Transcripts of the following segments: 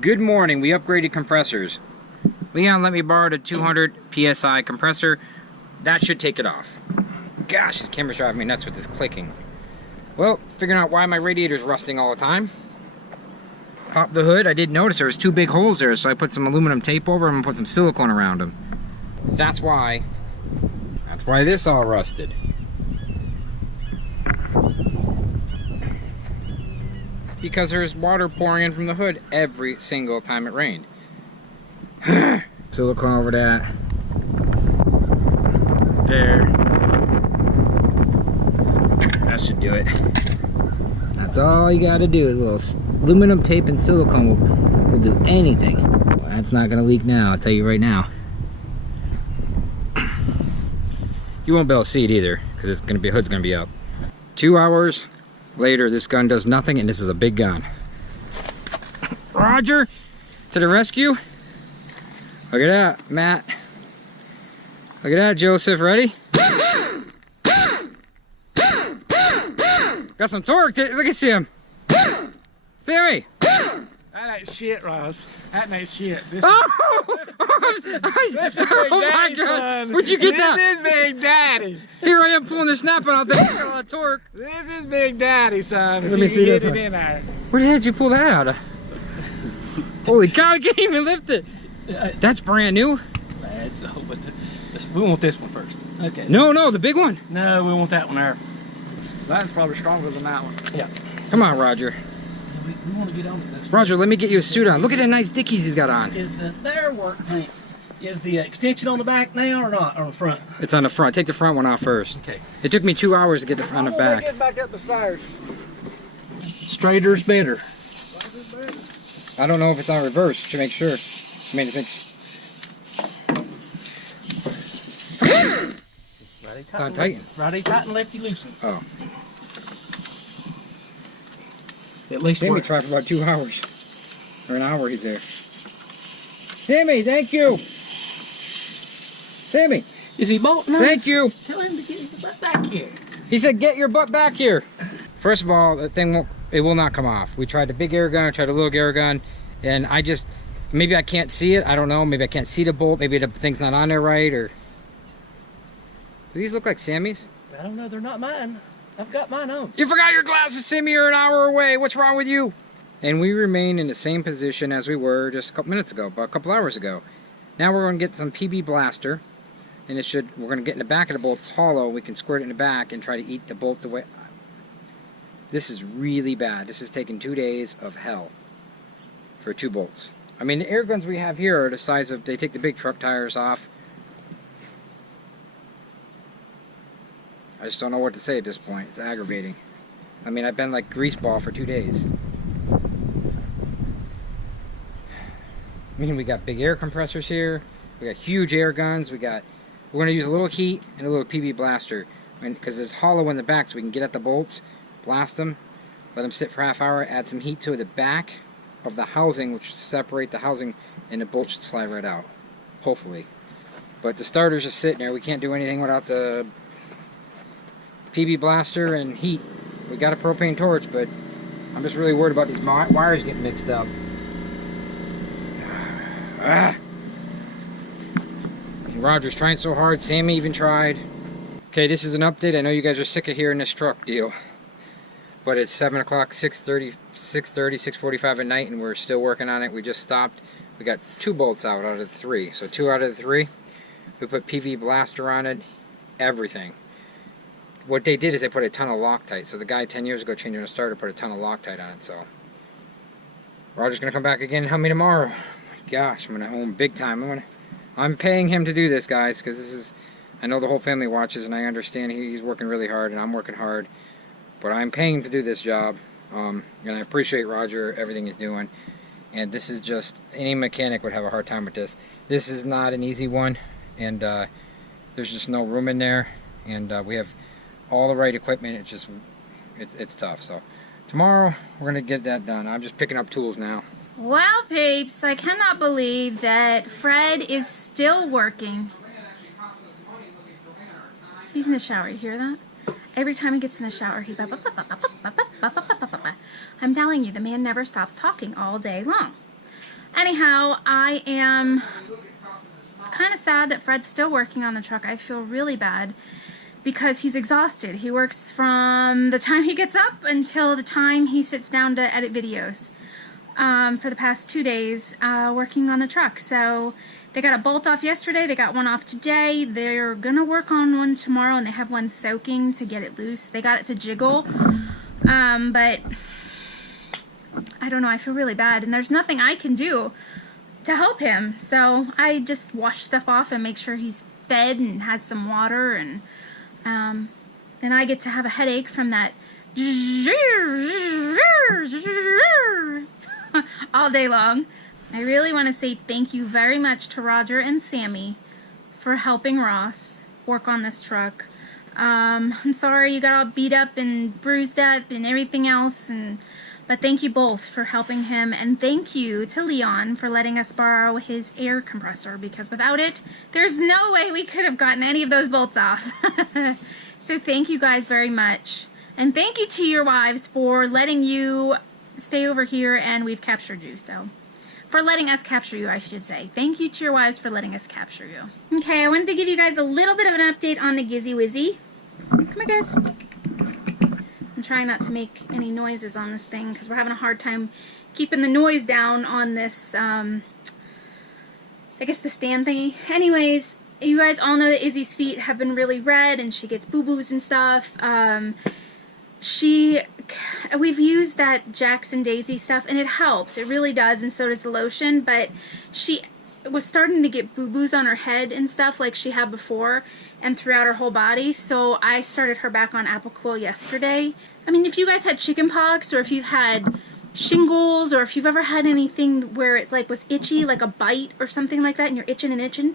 Good morning, we upgraded compressors. Leon let me borrow the 200 PSI compressor. That should take it off. Gosh, this camera's driving me nuts with this clicking. Well, figuring out why my radiator's rusting all the time. Popped the hood. I did notice there was 2 big holes there, so I put some aluminum tape over them and put some silicone around them. That's why this all rusted. Because there's water pouring in from the hood every single time it rained. Silicone over that. There. That should do it. That's all you gotta do. A little aluminum tape and silicone will do anything. Well, that's not gonna leak now, I'll tell you right now. You won't be able to see it either, because it's gonna be, hood's gonna be up. 2 hours later, this gun does nothing, and this is a big gun. Roger, to the rescue. Look at that, Matt. Look at that, Joseph. Ready? Got some torque. Look at him. Sammy. That ain't shit, Ross. That ain't shit. This Oh! this is Big Oh my Daddy, God. son. Where'd you get that? This is Big Daddy. Here I am pulling the snap out there. Got a lot of torque. This is Big Daddy, son. Let me see this this one. one. In there. Where did you pull that out of? Holy cow, I can't even lift it. That's brand new. So, but we want this one first. Okay. No, the big one. No, we want that one there. That's probably stronger than that one. Yeah. Come on, Roger. We want to get on with this. Roger, let me get you a suit on. Look at the nice Dickies he's got on. Is their work paint? Is the extension on the back now or not on the front? It's on the front. Take the front one off first. Okay. It took me 2 hours to get the front and back. Get back up the stairs. Straighter's better. I don't know if it's on reverse to make sure. I mean, if it's on tighten. Righty tighten, lefty loosen. Oh. At least Sammy work. tried for about 2 hours. Or an hour he's there. Sammy, thank you. Sammy, Is he bolting us? thank you. Tell him to get his butt back here. He said, get your butt back here. First of all, the thing will not come off. We tried the big air gun, I tried a little air gun, and maybe I can't see it. I don't know. Maybe I can't see the bolt. Maybe the thing's not on there right, or... Do these look like Sammy's? I don't know, they're not mine. I've got mine on. You forgot your glasses, Sammy. You're an hour away. What's wrong with you? And we remain in the same position as we were just a couple minutes ago, about a couple hours ago. Now we're going to get some PB Blaster, and we're going to get in the back of the bolt. It's hollow. We can squirt it in the back and try to eat the bolt away. This is really bad. This has taken 2 days of hell for 2 bolts. I mean, the air guns we have here are the size of, they take the big truck tires off. I just don't know what to say at this point. It's aggravating. I mean, I've been like greaseball for 2 days. I mean, we got big air compressors here. We got huge air guns. We're going to use a little heat and a little PB Blaster. Because there's hollow in the back, so we can get at the bolts, blast them, let them sit for half hour, add some heat to the back of the housing, which should separate the housing, and the bolt should slide right out. Hopefully. But the starter's just sitting there. We can't do anything without the PB Blaster and heat. We got a propane torch, but I'm just really worried about these wires getting mixed up. Roger's trying so hard. Sammy even tried. Okay, this is an update. I know you guys are sick of hearing this truck deal, but it's 7 o'clock, 6:30, 6:45 at night, and we're still working on it. We just stopped. We got 2 bolts out of the 3, so 2 out of the 3. We put PV Blaster on it. Everything. What they did is they put a ton of Loctite. So the guy 10 years ago changing a starter put a ton of Loctite on it. So Roger's gonna come back again and help me tomorrow. Gosh, I'm gonna home big time. I'm paying him to do this, guys, because this is. I know the whole family watches, and I understand he's working really hard, and I'm working hard. But I'm paying him to do this job, and I appreciate Roger, everything he's doing. And this is just, any mechanic would have a hard time with this. This is not an easy one, and there's just no room in there. And we have all the right equipment. It's tough. So tomorrow we're gonna get that done. I'm just picking up tools now. Well, peeps, I cannot believe that Fred is still working. He's in the shower, you hear that? Every time he gets in the shower, he... I'm telling you, the man never stops talking all day long. Anyhow, I am kind of sad that Fred's still working on the truck. I feel really bad because he's exhausted. He works from the time he gets up until the time he sits down to edit videos for the past 2 days working on the truck. So they got a bolt off yesterday, they got one off today, they're gonna work on one tomorrow, and they have one soaking to get it loose. They got it to jiggle, but I don't know, I feel really bad, and there's nothing I can do to help him. So I just wash stuff off and make sure he's fed and has some water, and I get to have a headache from that all day long. I really want to say thank you very much to Roger and Sammy for helping Ross work on this truck. I'm sorry you got all beat up and bruised up and everything else, but thank you both for helping him, and thank you to Leon for letting us borrow his air compressor, because without it, there's no way we could have gotten any of those bolts off. So thank you guys very much, and thank you to your wives for letting you stay over here and we've captured you. So for letting us capture you, I should say. Thank you to your wives for letting us capture you. Okay, I wanted to give you guys a little bit of an update on the Gizzy Wizzy. Come here, guys. I'm trying not to make any noises on this thing because we're having a hard time keeping the noise down on this, I guess the stand thingy. Anyways, you guys all know that Izzy's feet have been really red and she gets boo-boos and stuff. We've used that Jackson Daisy stuff and it helps, it really does, and so does the lotion, but she was starting to get boo-boos on her head and stuff like she had before and throughout her whole body, so I started her back on Apoquel yesterday. I mean, if you guys had chickenpox or if you've had shingles or if you've ever had anything where it like was itchy, like a bite or something like that, and you're itching and itching,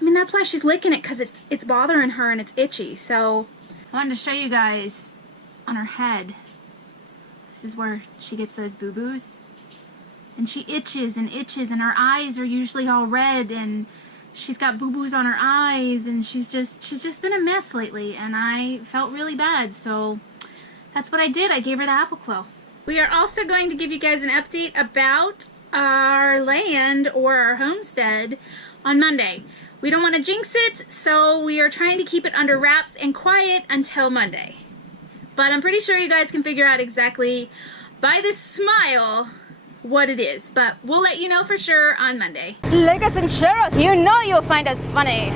I mean, that's why she's licking it, because it's bothering her and it's itchy. So I wanted to show you guys on her head. This is where she gets those boo-boos. And she itches and itches, and her eyes are usually all red, and she's got boo-boos on her eyes, and she's just been a mess lately, and I felt really bad, so that's what I did. I gave her the Apoquel. We are also going to give you guys an update about our land or our homestead on Monday. We don't want to jinx it, so we are trying to keep it under wraps and quiet until Monday. But I'm pretty sure you guys can figure out exactly by this smile what it is. But we'll let you know for sure on Monday. Like us and share us. You know you'll find us funny.